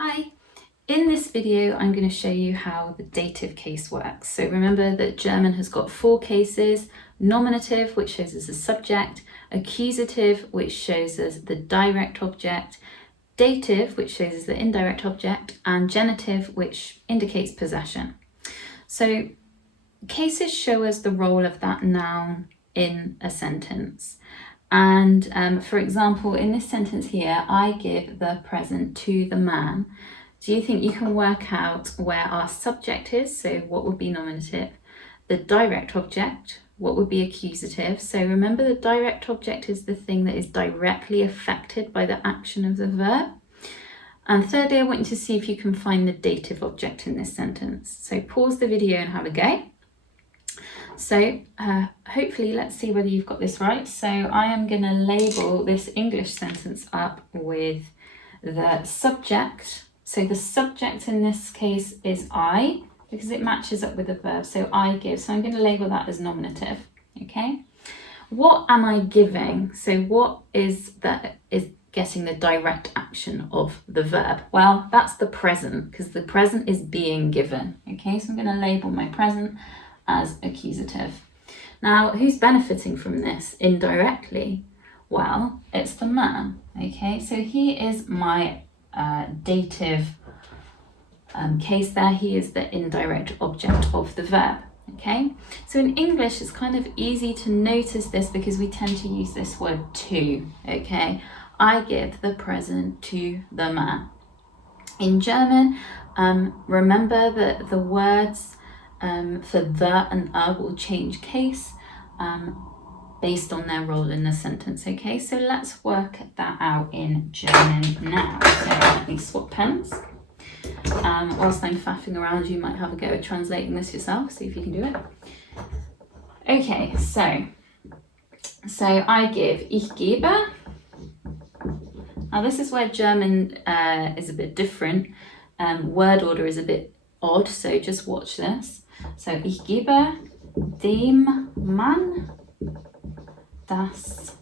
Hi, in this video I'm going to show you how the dative case works. So remember that German has got four cases: nominative, which shows us the subject; accusative, which shows us the direct object; dative, which shows us the indirect object; and genitive, which indicates possession. So cases show us the role of that noun in a sentence. And for example, in this sentence here, I give the present to the man. Do you think you can work out where our subject is? So what would be nominative? The direct object, what would be accusative? So remember, the direct object is the thing that is directly affected by the action of the verb. And thirdly, I want you to see if you can find the dative object in this sentence. So pause the video and have a go. So hopefully, let's see whether you've got this right. So I am going to label this English sentence up with the subject. So the subject in this case is I, because it matches up with the verb. So I give. So I'm going to label that as nominative. Okay. What am I giving? So what is that is getting the direct action of the verb? Well, that's the present, because the present is being given. Okay. So I'm going to label my present as accusative. Now, who's benefiting from this indirectly? Well, it's the man. Okay, so he is my dative case there. He is the indirect object of the verb. Okay, so in English it's kind of easy to notice this because we tend to use this word to. Okay, I give the present to the man. In German, remember that the words for the and will change case based on their role in the sentence. Okay, so let's work that out in German now. So let me swap pens. Whilst I'm faffing around, you might have a go at translating this yourself, see if you can do it. Okay, so I give, ich gebe. Now this is where German is a bit different. Word order is a bit odd, so just watch this. So ich gebe dem Mann das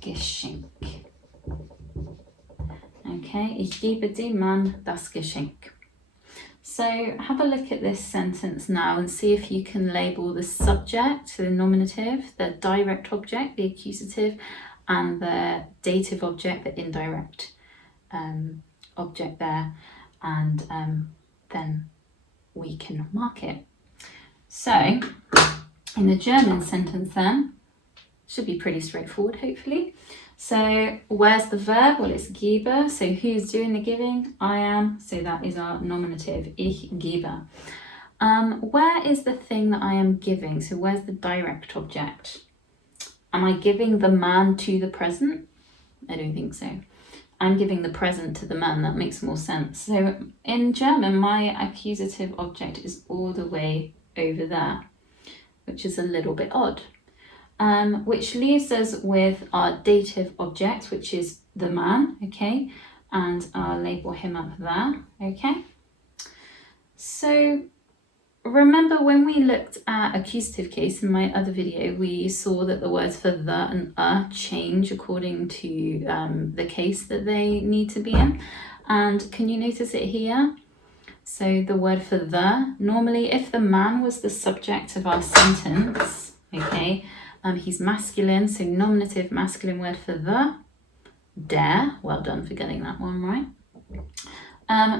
Geschenk. Okay, ich gebe dem Mann das Geschenk. So have a look at this sentence now and see if you can label the subject, the nominative, the direct object, the accusative, and the dative object, the indirect object there, and then we can mark it. So in the German sentence then, should be pretty straightforward hopefully. So where's the verb? Well, it's gebe. So who's doing the giving? I am. So that is our nominative, ich gebe. Where is the thing that I am giving? So where's the direct object? Am I giving the man to the present? I don't think so. I'm giving the present to the man. That makes more sense. So in German, my accusative object is all the way over there, which is a little bit odd. Which leaves us with our dative object, which is the man, okay? And I'll label him up there, okay? So remember when we looked at accusative case in my other video, we saw that the words for the and change according to the case that they need to be in. And can you notice it here? So the word for the, normally if the man was the subject of our sentence, okay, he's masculine, so nominative masculine word for the, der. Well done for getting that one right.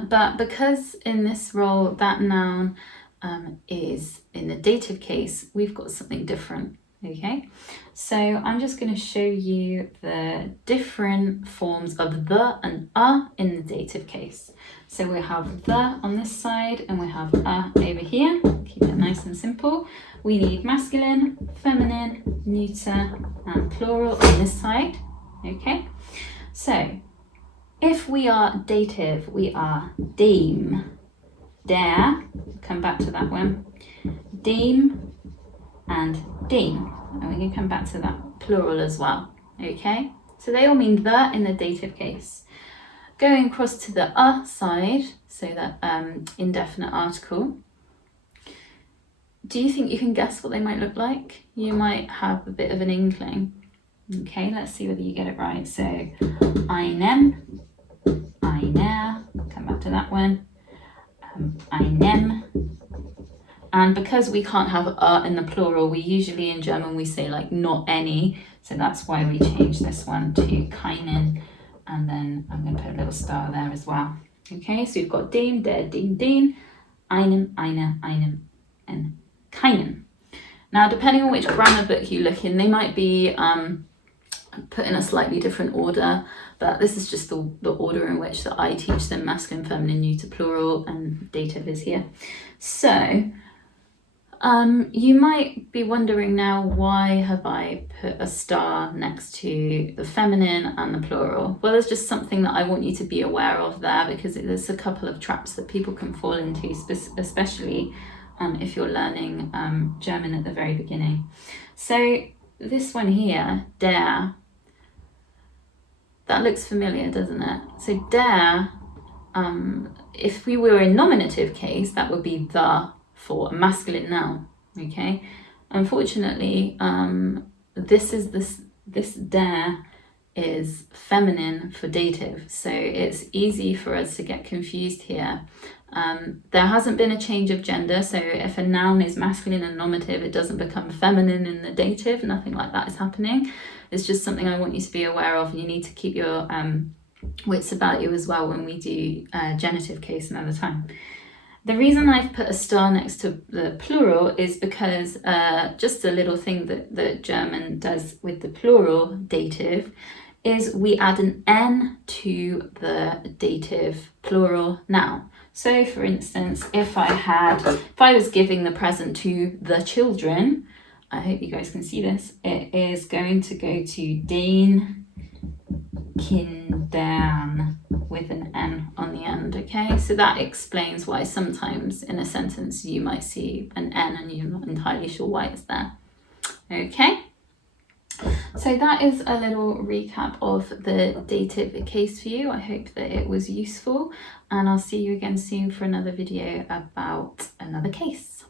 But because in this role that noun is in the dative case, we've got something different. Okay, so I'm just going to show you the different forms of the and in the dative case. So we have the on this side and we have over here. Keep it nice and simple. We need masculine, feminine, neuter, and plural on this side. Okay, so if we are dative, we are dem, der, come back to that one, dem, and dem, and we can come back to that plural as well. Okay, so they all mean the in the dative case. Going across to the side, so that indefinite article, do you think you can guess what they might look like? You might have a bit of an inkling. Okay, let's see whether you get it right. So einen, einer, for that one. Einem. And because we can't have in the plural, we usually in German we say like not any. So that's why we change this one to keinen. And then I'm going to put a little star there as well. Okay, so we've got dem, der, den, einem, einem, and keinen. Now, depending on which grammar book you look in, they might be put in a slightly different order, but this is just the order in which that I teach them: masculine, feminine, neuter, plural, and dative is here. So you might be wondering now, why have I put a star next to the feminine and the plural? Well, there's just something that I want you to be aware of there, because there's a couple of traps that people can fall into, especially if you're learning German at the very beginning. So this one here, der, that looks familiar, doesn't it? So der, if we were in nominative case, that would be the for a masculine noun. Okay, unfortunately, this der is feminine for dative, so it's easy for us to get confused here. There hasn't been a change of gender, so if a noun is masculine and nominative, it doesn't become feminine in the dative. Nothing like that is happening. It's just something I want you to be aware of, and you need to keep your wits about you as well when we do genitive case another time. The reason I've put a star next to the plural is because just a little thing that German does with the plural dative is we add an N to the dative plural noun. So for instance, if I was giving the present to the children, I hope you guys can see this, it is going to go to den Kindern with an N on the end, okay? So that explains why sometimes in a sentence you might see an N and you're not entirely sure why it's there, okay? So that is a little recap of the dative case for you. I hope that it was useful, and I'll see you again soon for another video about another case.